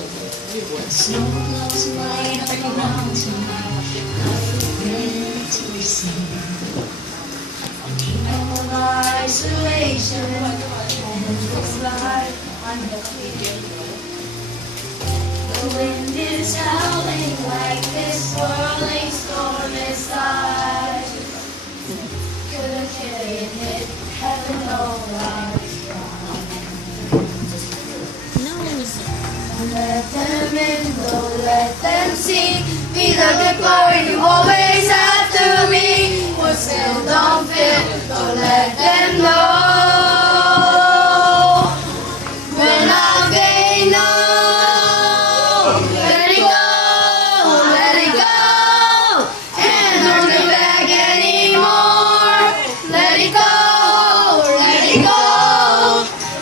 Snow glows white on the mountain, nothing to be seen. A kingdom of isolation, and it looks like I'm the queen. The wind is howling like this swirling storm inside. Could have carried it, heaven knows I was wrong. Let them in, don't let them see. Be the good boy you always have to be. But still don't feel, don't let them know. When they know, let it go, and don't get back anymore. Let it go,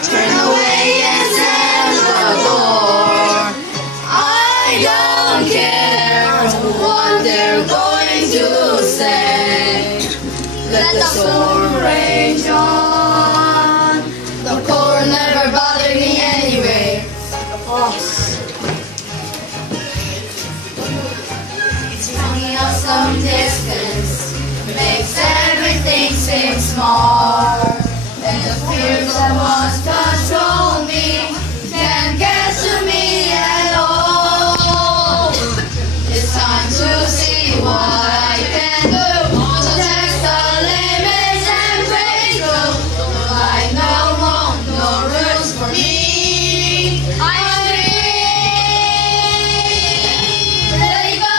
turn away and slam the door. I don't care what they're going to say. Let the storm rage on. The cold never bothered me anyway. It's running out some distance, makes everything seem small. And the fears that once controlled me can't get to me at all. It's time to see what I can do. Protect the limits and break through. I no want no rules for me. I'm free. Let it go,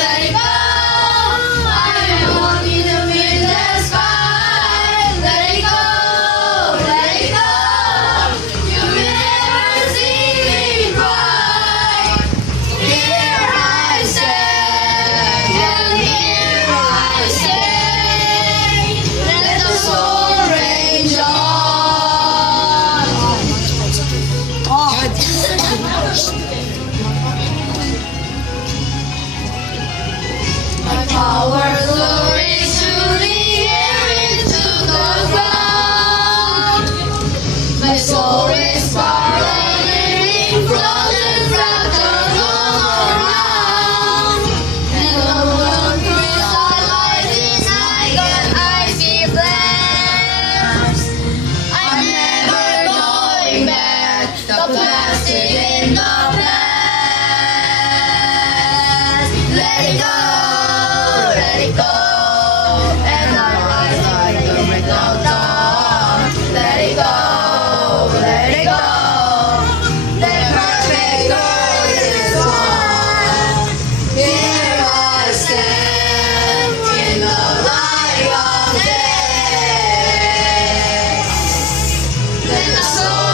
let it go. I'm walking the windless sky. Let it go, let it go. You will never see me cry. Here I stand, and here I stay. Let the soul rage on. My power soars through the air into the ground. My soul is spiraling, frozen fractals all around. And the world crystallizes like an icy blast. I'm never going back, the plastic in the past. Let it go, and I rise like the break of dawn. Let it go, the perfect girl is one. Here I stand in the light of day. Let the soul